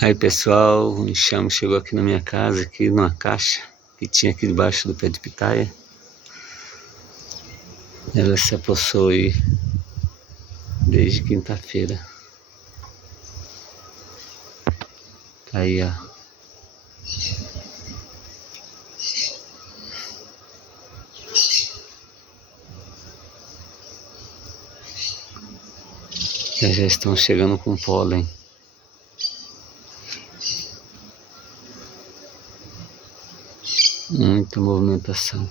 Aí pessoal, o enxame chegou aqui na minha casa, aqui numa caixa que tinha aqui debaixo do pé de pitaia. Ela se apossou aí desde quinta-feira. Tá aí, ó. Já estão chegando com pólen. Muita movimentação.